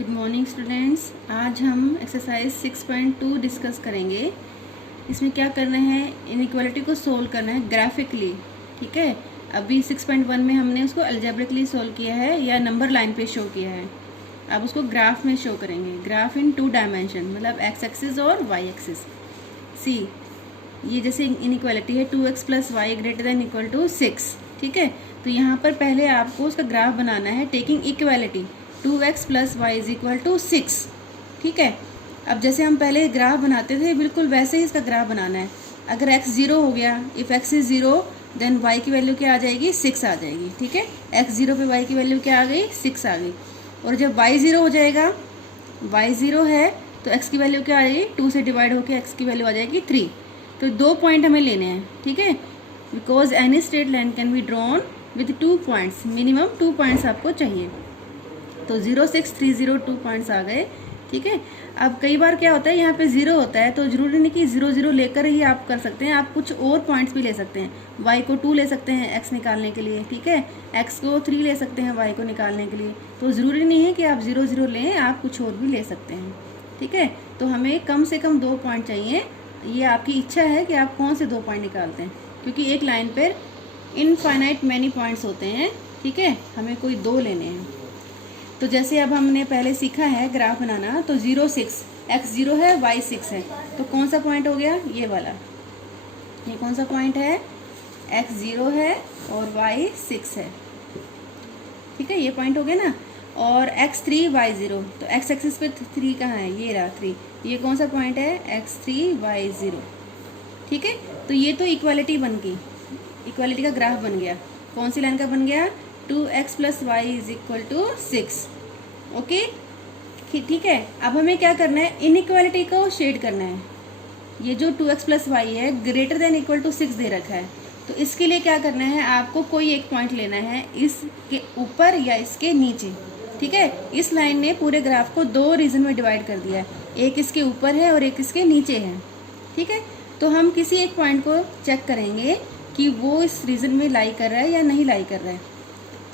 Good morning students. आज हम exercise 6.2 discuss करेंगे। इसमें क्या करना है, इनइक्वालिटी को सोल्व करना है ग्राफिकली। ठीक है, अभी 6.1 में हमने उसको अलजेब्रिकली सोल्व किया है या नंबर लाइन पे शो किया है। अब उसको ग्राफ में शो करेंगे, ग्राफ इन 2 डायमेंशन, मतलब एक्स एक्सिस और वाई एक्सिस। सी ये जैसे इनइक्वालिटी है 2x + y > 6। ठीक है, तो यहाँ पर पहले आपको उसका ग्राफ बनाना है टेकिंग इक्वालिटी 2x + y = 6। ठीक है, अब जैसे हम पहले ग्राफ बनाते थे बिल्कुल वैसे ही इसका ग्राफ बनाना है। अगर x 0 हो गया, if x is 0 then y की वैल्यू क्या आ जाएगी, 6 आ जाएगी। ठीक है, x 0 पे y की वैल्यू क्या आ गई, 6 आ गई। और जब y 0 हो जाएगा, y 0 है तो x की वैल्यू क्या आ जाएगी, 2 से डिवाइड होकर x की वैल्यू आ जाएगी 3। तो 2 पॉइंट हमें लेने हैं। ठीक है, because any straight line can be drawn with 2 points, minimum 2 points आपको चाहिए। तो 0 6 3 0 2 पॉइंट्स आ गए। ठीक है, अब कई बार क्या होता है यहाँ पे 0 होता है तो जरूरी नहीं कि 0 0 लेकर ही आप कर सकते हैं, आप कुछ और पॉइंट्स भी ले सकते हैं। y को 2 ले सकते हैं x निकालने के लिए। ठीक है, x को 3 ले सकते हैं y को निकालने के लिए। तो ज़रूरी नहीं है कि आप 0 0 लें, आप कुछ और भी ले सकते हैं। ठीक है, तो हमें कम से कम 2 पॉइंट चाहिए। ये आपकी इच्छा है कि आप कौन से 2 पॉइंट निकालते हैं, क्योंकि एक लाइन पर इनफाइनाइट मैनी पॉइंट्स होते हैं। ठीक है, हमें कोई 2 लेने हैं। तो जैसे अब हमने पहले सीखा है ग्राफ बनाना, तो 0 6, x 0 है y 6 है, तो कौन सा पॉइंट हो गया, ये वाला। ये कौन सा पॉइंट है, x 0 है और y 6 है। ठीक है, ये पॉइंट हो गया ना। और x 3 y 0, तो x एक्सिस पे 3 कहाँ है, ये रहा 3। ये कौन सा पॉइंट है, x 3 y 0। ठीक है, तो ये तो इक्वालिटी बन गई, इक्वालिटी का ग्राफ बन गया। कौन सी लाइन का बन गया, 2x + y = 6। ओके, ठीक है। अब हमें क्या करना है, इनइक्वालिटी को शेड करना है। ये जो 2x + y है > 6 दे रखा है, तो इसके लिए क्या करना है, आपको कोई एक पॉइंट लेना है इसके ऊपर या इसके नीचे। ठीक है, इस लाइन ने पूरे ग्राफ को 2 रीजन में डिवाइड कर दिया है, एक इसके ऊपर है और एक इसके नीचे है। ठीक है, तो हम किसी एक पॉइंट को चेक करेंगे कि वो इस रीजन में लाई कर रहा है या नहीं लाई कर रहा है।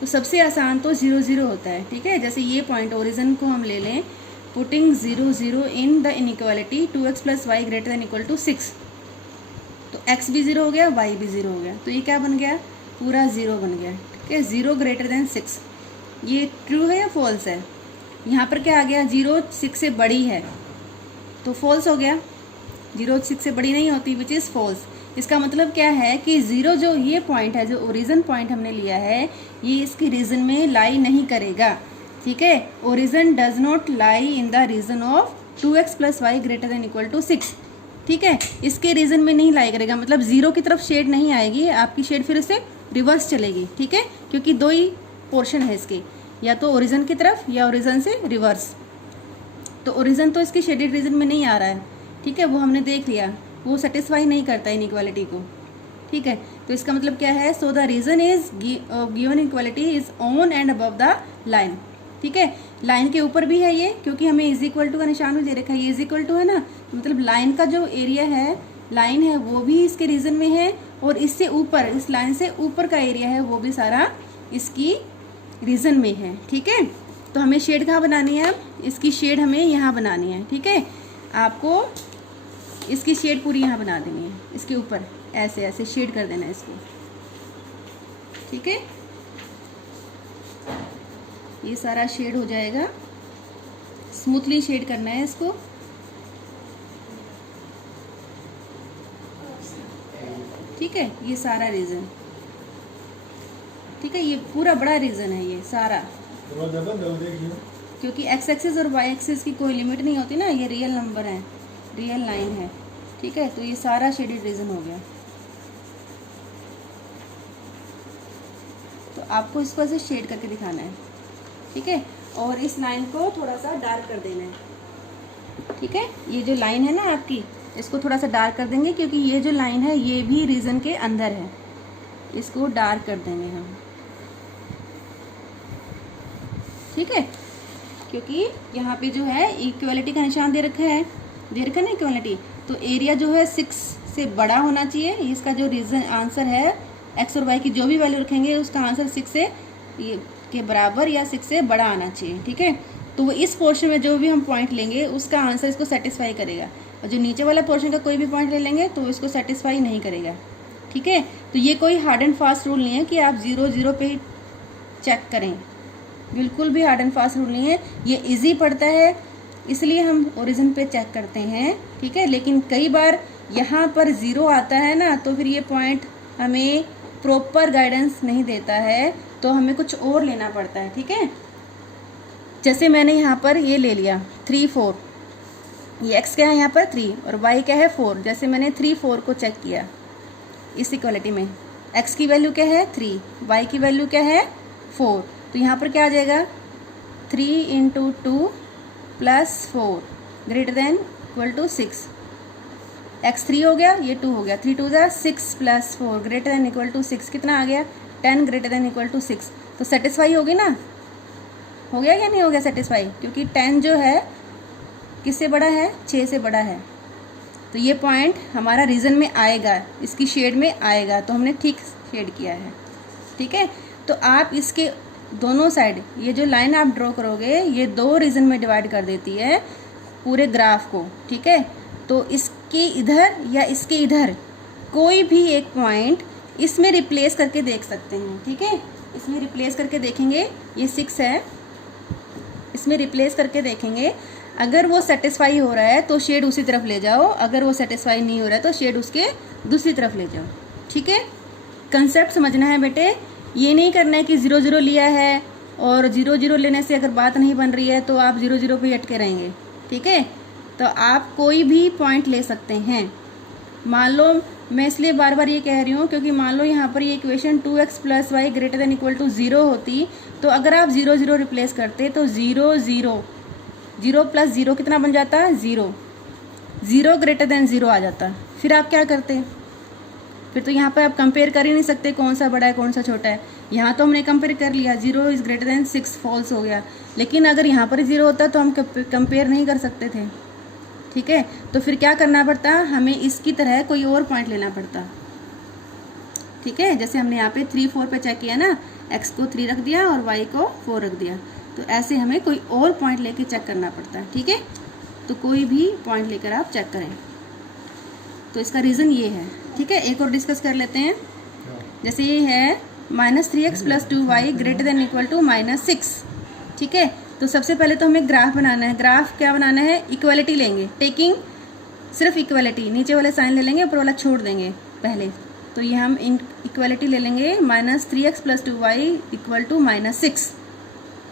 तो सबसे आसान तो 0 0 होता है। ठीक है, जैसे ये पॉइंट ओरिजिन को हम ले लें, putting 0 0 in the inequality 2x + y > 6। तो x भी 0 हो गया, y भी 0 हो गया, तो ये क्या बन गया, पूरा 0 बन गया। ठीक है, 0 > 6। ये ट्रू है या फॉल्स है, यहाँ पर क्या आ गया, 0 6 से बड़ी है तो फॉल्स हो गया। 0 6 से बड़ी नहीं होती, विच इज़ फॉल्स। इसका मतलब क्या है कि 0 जो ये पॉइंट है, जो ओरिजिन पॉइंट हमने लिया है, ये इसकी रीजन में लाई नहीं करेगा। ठीक है, origin does not lie in the region of 2x + y > 6। ठीक है, इसके रीजन में नहीं लाई करेगा, मतलब 0 की तरफ शेड नहीं आएगी, आपकी शेड फिर से रिवर्स चलेगी। ठीक है, क्योंकि 2 ही पोर्शन है इसके, या तो ओरिजिन की तरफ या ओरिजिन से रिवर्स। तो ओरिजिन तो इसकी शेडेड रीजन में नहीं आ रहा है। ठीक है, वो हमने देख लिया, वो सेटिस्फाई नहीं करता इनइक्वालिटी को। ठीक है, तो इसका मतलब क्या है, so the region is given equality is on and above the line. ठीक है, लाइन के ऊपर भी है ये, क्योंकि हमें = का निशान भी दे रखा है, ये = है ना, मतलब लाइन का जो एरिया है, लाइन है वो भी इसके रीजन में है, और इससे ऊपर, इस लाइन से ऊपर का एरिया है वो भी सारा इसकी रीजन में है। ठीक है, तो हमें शेड कहाँ बनानी है, इसकी शेड हमें यहाँ बनानी है। ठीक है, आपको इसकी शेड पूरी यहाँ बना देनी है, इसके ऊपर ऐसे ऐसे शेड कर देना है इसको। ठीक है, ये सारा शेड हो जाएगा, स्मूथली शेड करना है इसको। ठीक है, ये सारा रीजन, ठीक है, ये पूरा बड़ा रीजन है ये सारा, क्योंकि x एक्सिस और y एक्सिस की कोई लिमिट नहीं होती ना, ये रियल नंबर है, रियल लाइन है। ठीक है, तो ये सारा शेडेड रीजन हो गया। तो आपको इसको ऐसे शेड करके दिखाना है। ठीक है, और इस लाइन को थोड़ा सा डार्क कर देना है। ठीक है, ये जो लाइन है ना आपकी, इसको थोड़ा सा डार्क कर देंगे, क्योंकि ये जो लाइन है ये भी रीजन के अंदर है, इसको डार्क कर देंगे हम। ठीक है, क्योंकि यहाँ पे जो है इक्वालिटी का निशान दे रखा है ना इक्वालिटी, तो एरिया जो है 6 से बड़ा होना चाहिए। इसका जो रीजन आंसर है, x और y की जो भी वैल्यू रखेंगे उसका आंसर 6 से के बराबर या 6 से बड़ा आना चाहिए। ठीक है, तो वो इस पोर्शन में जो भी हम पॉइंट लेंगे उसका आंसर इसको सेटिस्फाई करेगा, और जो नीचे वाला पोर्शन का कोई भी पॉइंट ले लेंगे तो इसको सेटिस्फाई नहीं करेगा। ठीक है, तो ये कोई हार्ड एंड फास्ट रूल नहीं है कि आप 0 0 पे ही चेक करें, बिल्कुल भी हार्ड एंड फास्ट रूल नहीं है। ये इजी पड़ता है इसलिए हम ओरिजिन पे चेक करते हैं। ठीक है, लेकिन कई बार यहाँ पर 0 आता है ना, तो फिर ये पॉइंट हमें प्रॉपर गाइडेंस नहीं देता है, तो हमें कुछ और लेना पड़ता है। ठीक है, जैसे मैंने यहाँ पर ये ले लिया 3 4, ये x क्या है यहाँ पर 3 और y क्या है 4। जैसे मैंने 3 4 को चेक किया इस इक्वालिटी में, x की वैल्यू क्या है 3, y की वैल्यू क्या है 4, तो यहाँ पर क्या आ जाएगा 3 × 2 + 4 > 6। x 3 हो गया, ये 2 हो गया, 3 2 = 6 + 4 > 6, कितना आ गया 10 > 6। तो सेटिस्फाई होगी ना, हो गया या नहीं हो गया सेटिस्फाई, क्योंकि 10 जो है किससे बड़ा है, 6 से बड़ा है। तो ये पॉइंट हमारा रीजन में आएगा, इसकी शेड में आएगा, तो हमने ठीक शेड किया है। ठीक है, तो आप इसके दोनों साइड ये जो लाइन आप ड्रॉ करोगे ये 2 रीजन में डिवाइड कर देती है पूरे ग्राफ को। ठीक है, तो इसके इधर या इसके इधर कोई भी एक पॉइंट इसमें रिप्लेस करके देख सकते हैं। ठीक है, इसमें रिप्लेस करके देखेंगे, ये 6 है, इसमें रिप्लेस करके देखेंगे, अगर वो सेटिस्फाई हो रहा है तो शेड उसी तरफ ले जाओ, अगर वो सेटिस्फाई नहीं हो रहा है तो शेड उसके दूसरी तरफ ले जाओ। ठीक है, कंसेप्ट समझना है बेटे, ये नहीं करना है कि 0 0 लिया है और 0 0 लेने से अगर बात नहीं बन रही है तो आप 0 0 पे अटके रहेंगे। ठीक है, तो आप कोई भी पॉइंट ले सकते हैं। मान लो, मैं इसलिए बार बार ये कह रही हूँ क्योंकि मान लो यहाँ पर ये इक्वेशन 2x + y > 0 होती, तो अगर आप 0 0 रिप्लेस करते तो 0 0 0 + 0 कितना बन जाता, 0 0 > 0 आ जाता। फिर आप क्या करते, फिर तो यहाँ पर आप कंपेयर कर ही नहीं सकते कौन सा बड़ा है कौन सा छोटा है। यहाँ तो हमने कंपेयर कर लिया, 0 > 6 फॉल्स हो गया, लेकिन अगर यहाँ पर 0 होता तो हम कंपेयर नहीं कर सकते थे। ठीक है, तो फिर क्या करना पड़ता, हमें इसकी तरह कोई और पॉइंट लेना पड़ता। ठीक है, जैसे हमने यहाँ पे 3 4 पे चेक किया ना, x को 3 रख दिया और y को 4 रख दिया, तो ऐसे हमें कोई और पॉइंट लेके चेक करना पड़ता है। ठीक है, तो कोई भी पॉइंट लेकर आप चेक करें, तो इसका रीज़न ये है। ठीक है, एक और डिस्कस कर लेते हैं। जैसे ये है -3x + 2y > -6। ठीक है, तो सबसे पहले तो हमें ग्राफ बनाना है। ग्राफ क्या बनाना है, इक्वालिटी लेंगे, टेकिंग सिर्फ इक्वालिटी, नीचे वाले साइन ले लेंगे, ऊपर वाला छोड़ देंगे पहले। तो ये हम इक्वालिटी ले लेंगे -3x + 2y = -6।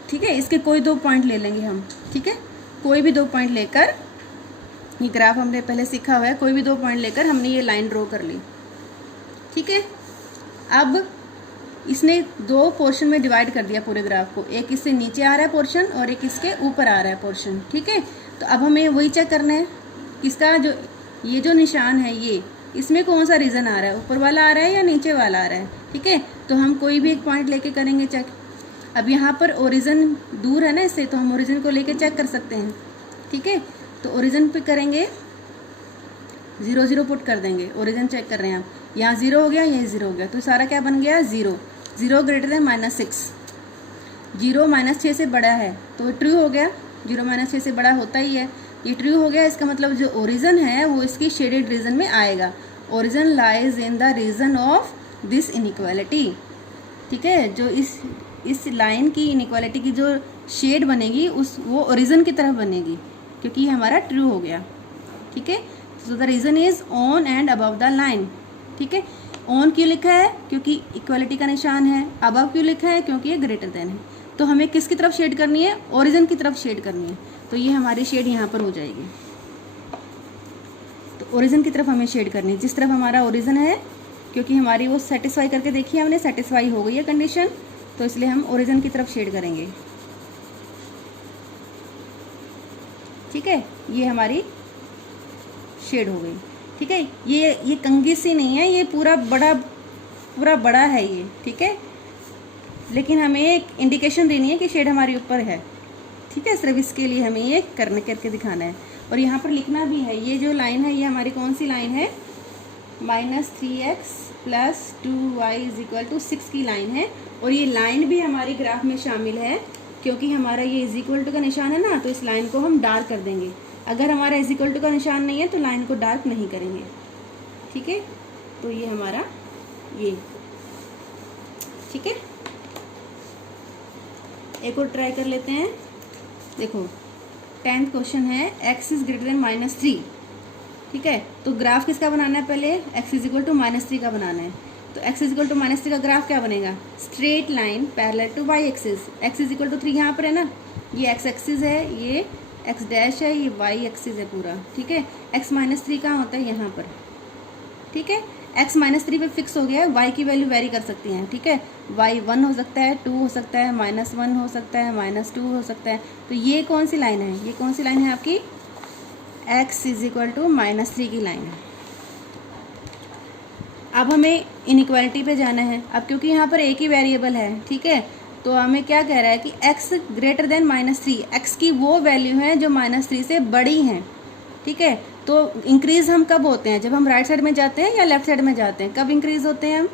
ठीक है, इसके कोई 2 पॉइंट ले लेंगे हम। ठीक है, कोई भी 2 पॉइंट लेकर, ये ग्राफ हमने पहले सीखा हुआ है, कोई भी 2 पॉइंट लेकर हमने ये लाइन ड्रॉ कर ली। ठीक है, अब इसने 2 पोर्शन में डिवाइड कर दिया पूरे ग्राफ को, एक इससे नीचे आ रहा है पोर्शन और एक इसके ऊपर आ रहा है पोर्शन। ठीक है, तो अब हमें वही चेक करना है, किसका जो ये जो निशान है ये, इसमें कौन सा रीज़न आ रहा है, ऊपर वाला आ रहा है या नीचे वाला आ रहा है। ठीक है, तो हम कोई भी एक पॉइंट लेके करेंगे चेक। अब यहाँ पर ओरिजिन दूर है ना इससे, तो हम ओरिजिन को लेके चेक कर सकते हैं। ठीक है, तो ओरिजिन पे करेंगे, 0 0 पुट कर देंगे, ओरिजिन चेक कर रहे हैं आप, यहाँ 0 हो गया, ये 0 हो गया, तो सारा क्या बन गया 0 0 > -6। 0 -6 से बड़ा है तो ट्रू हो गया, 0 -6 से बड़ा होता ही है, ये ट्रू हो गया। इसका मतलब जो ओरिजिन है वो इसकी शेडेड रीजन में आएगा। Origin lies in the region of this inequality. ठीक है, जो इस लाइन की इनइक्वालिटी की जो शेड बनेगी वो ओरिजिन की तरफ बनेगी, क्योंकि ये हमारा ट्रू हो गया। ठीक है, so the region is on and above the line. ठीक है, ऑन क्यों लिखा है, क्योंकि इक्वालिटी का निशान है, अबव क्यों लिखा है, क्योंकि ये ग्रेटर देन है। तो हमें किसकी तरफ शेड करनी है, ओरिजिन की तरफ शेड करनी है, तो ये हमारी शेड यहाँ पर हो जाएगी। तो ओरिजिन की तरफ हमें शेड करनी है, जिस तरफ हमारा ओरिजिन है, क्योंकि हमारी वो सेटिस्फाई करके देखिए हमने, सेटिस्फाई हो गई है कंडीशन, तो इसलिए हम ओरिजिन की तरफ शेड करेंगे। ठीक है, ये हमारी शेड हो गई। ठीक है, ये कंघी सी नहीं है, ये पूरा बड़ा है ये। ठीक है, लेकिन हमें एक इंडिकेशन देनी है कि शेड हमारे ऊपर है। ठीक है, सिर्फ इसके लिए हमें ये करके दिखाना है, और यहाँ पर लिखना भी है। ये जो लाइन है ये हमारी कौन सी लाइन है, -3x + 2y = 6 की लाइन है, और ये लाइन भी हमारी ग्राफ में शामिल है, क्योंकि हमारा ये इज इक्वल टू का निशान है ना, तो इस लाइन को हम डार्क कर देंगे। अगर हमारा इज इक्वल टू का निशान नहीं है तो लाइन को डार्क नहीं करेंगे, ठीक है। तो ये हमारा ये, ठीक है। एक और ट्राई कर लेते हैं। देखो 10th क्वेश्चन है x इज ग्रेटर देन -3, ठीक है। तो ग्राफ किसका बनाना है, पहले x इज इक्वल टू -3 का बनाना है। तो x इज इक्वल टू -3 का ग्राफ क्या बनेगा, straight line parallel to y axis. x is equal to 3 यहाँ पर है ना, ये x एक्सिस है, ये x डैश है, ये y एक्सिस है पूरा, ठीक है। x -3 कहाँ होता है, यहाँ पर, ठीक है। x -3 पे फिक्स हो गया है, y की वैल्यू वेरी कर सकती हैं, ठीक है। y 1 हो सकता है, 2 हो सकता है, -1 हो सकता है, -2 हो सकता है। तो ये कौन सी लाइन है, ये कौन सी लाइन है आपकी, x इज इक्वल टू -3 की लाइन है। अब हमें इनइक्वालिटी पे जाना है। अब क्योंकि यहाँ पर एक ही वेरिएबल है, ठीक है, तो हमें क्या कह रहा है कि x ग्रेटर देन -3, x की वो वैल्यू है जो -3 से बड़ी हैं, ठीक है। तो इंक्रीज हम कब होते हैं, जब हम राइट साइड में जाते हैं या लेफ्ट साइड में जाते हैं, कब इंक्रीज होते हैं हम,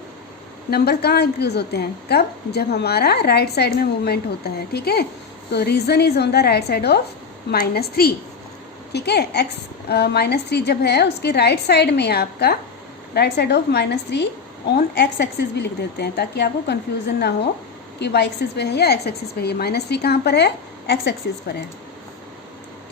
नंबर कहाँ इंक्रीज होते हैं, कब, जब हमारा राइट साइड में मूवमेंट होता है, ठीक है। तो region is on the right side of -3, ठीक है। x -3 जब है उसके राइट साइड में आपका, right side of -3 on x axis भी लिख देते हैं ताकि आपको कंफ्यूजन ना हो कि y एक्सिस पे है या x एक्सिस पे है। -3 कहाँ पर है, x एक्सिस पर है,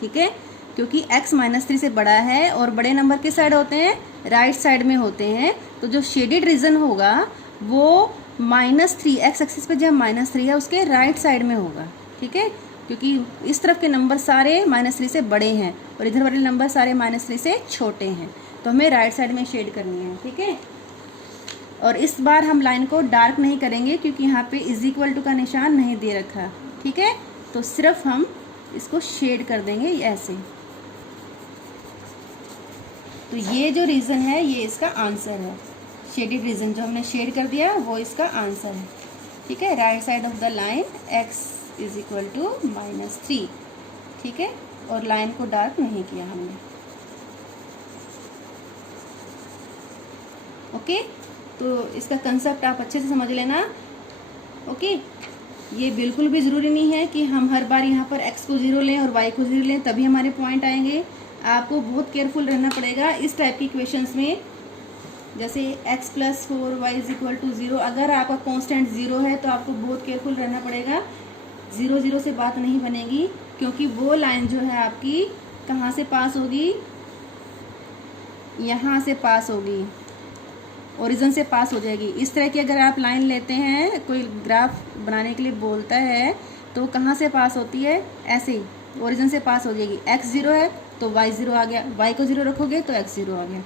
ठीक है। क्योंकि x -3 से बड़ा है और बड़े नंबर किस साइड होते हैं, राइट साइड में होते हैं। तो जो शेडेड रीजन होगा वो -3, x एक्सिस पे जब -3 है उसके राइट साइड में होगा, ठीक है। क्योंकि इस तरफ के नंबर सारे -3 से बड़े हैं और इधर वाले नंबर सारे -3 से छोटे हैं, तो हमें राइट साइड में शेड करनी है, ठीक है। और इस बार हम लाइन को डार्क नहीं करेंगे क्योंकि यहाँ पे इज इक्वल टू का निशान नहीं दे रखा, ठीक है। तो सिर्फ हम इसको शेड कर देंगे ऐसे। तो ये जो रीज़न है ये इसका आंसर है, शेडेड रीजन जो हमने शेड कर दिया वो इसका आंसर है, ठीक है। Right side of the line x is equal to -3, ठीक है। और लाइन को डार्क नहीं किया हमने, ओके। तो इसका कंसेप्ट आप अच्छे से समझ लेना, ओके। ये बिल्कुल भी ज़रूरी नहीं है कि हम हर बार यहाँ पर x को 0 लें और y को 0 लें तभी हमारे पॉइंट आएंगे। आपको बहुत केयरफुल रहना पड़ेगा इस टाइप की इक्वेशंस में, जैसे x + 4y = 0। अगर आपका कांस्टेंट 0 है तो आपको बहुत केयरफुल रहना पड़ेगा, 0 0 से बात नहीं बनेगी, क्योंकि वो लाइन जो है आपकी कहाँ से पास होगी, यहाँ से पास होगी, ओरिजिन से पास हो जाएगी। इस तरह की अगर आप लाइन लेते हैं, कोई ग्राफ बनाने के लिए बोलता है तो कहाँ से पास होती है, ऐसे ही ओरिजिन से पास हो जाएगी। x 0 है तो y 0 आ गया, y को 0 रखोगे तो x 0 आ गया।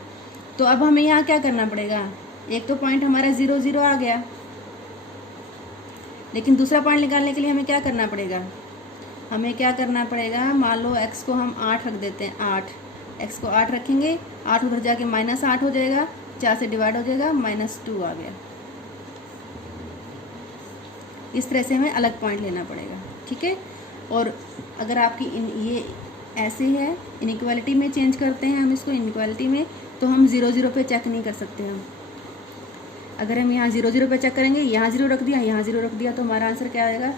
तो अब हमें यहाँ क्या करना पड़ेगा, एक तो पॉइंट हमारा 0 0 आ गया, लेकिन दूसरा पॉइंट निकालने के लिए हमें क्या करना पड़ेगा, हमें क्या करना पड़ेगा, मान लो x को हम 8 रख देते हैं, 8, x को 8 रखेंगे, 8 उधर जाके -8 हो जाएगा, 4 से डिवाइड हो जाएगा, -2 आ गया। इस तरह से हमें अलग पॉइंट लेना पड़ेगा, ठीक है। और अगर आपकी ये ऐसे है, इनइक्वालिटी में चेंज करते हैं हम इसको, इनइक्वालिटी में, तो हम 0 0 पे चेक नहीं कर सकते हम। अगर हम यहाँ 0 0 पे चेक करेंगे, यहाँ 0 रख दिया, यहाँ 0 रख दिया, तो हमारा आंसर क्या आएगा,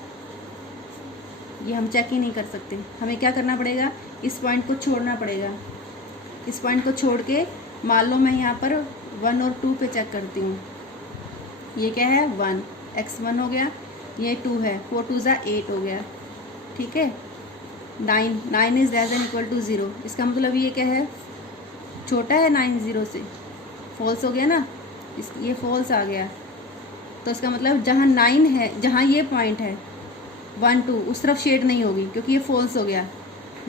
ये हम चेक ही नहीं कर सकते। हमें क्या करना पड़ेगा, इस पॉइंट को छोड़ना पड़ेगा। इस पॉइंट को छोड़ के मान लो मैं यहाँ पर 1 और 2 पे चेक करती हूँ। ये क्या है, 1, x 1 हो गया, ये 2 है, 4 2 = 8 हो गया, ठीक है। 9 is less than equal to 0, इसका मतलब ये क्या है, छोटा है 9 0 से, फॉल्स हो गया ना, ये फॉल्स आ गया। तो इसका मतलब जहाँ 9 है, जहाँ ये पॉइंट है 1 2, उस तरफ शेड नहीं होगी क्योंकि ये फॉल्स हो गया।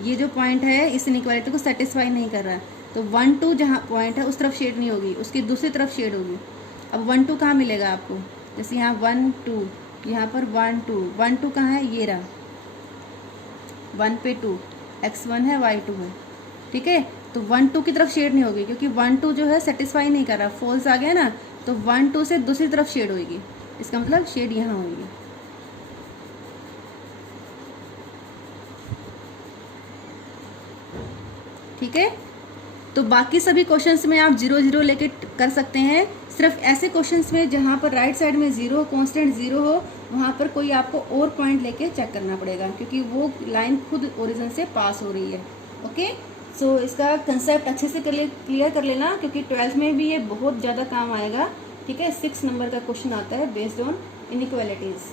ये जो पॉइंट है इस इनइक्वालिटी को सेटिस्फाई नहीं कर रहा है, तो 1 2 जहाँ पॉइंट है उस तरफ शेड नहीं होगी, उसकी दूसरी तरफ शेड होगी। अब 1 2 कहाँ मिलेगा आपको, जैसे यहाँ 1 2, यहाँ पर 1 2, 1 2 कहाँ है, ये रहा, 1 पे 2, x 1 है, y 2 है, ठीक है। तो 1 2 की तरफ शेड नहीं होगी क्योंकि 1 2 जो है सेटिस्फाई नहीं कर रहा, फॉल्स आ गया ना, तो 1 2 से दूसरी तरफ शेड होगी, इसका मतलब शेड यहाँ होगी। ठीक है। तो बाकी सभी क्वेश्चंस में आप 0 0 लेके कर सकते हैं। सिर्फ ऐसे क्वेश्चंस में जहाँ पर राइट साइड में 0 कांस्टेंट 0 हो वहाँ पर कोई आपको और पॉइंट लेके चेक करना पड़ेगा, क्योंकि वो लाइन खुद ओरिजिन से पास हो रही है। ओके, सो इसका कंसेप्ट अच्छे से क्लियर कर लेना, क्योंकि 12th में भी ये बहुत ज़्यादा काम आएगा। ठीक है, 6 नंबर का क्वेश्चन आता है बेस्ड ऑन इनइक्वालिटीज़।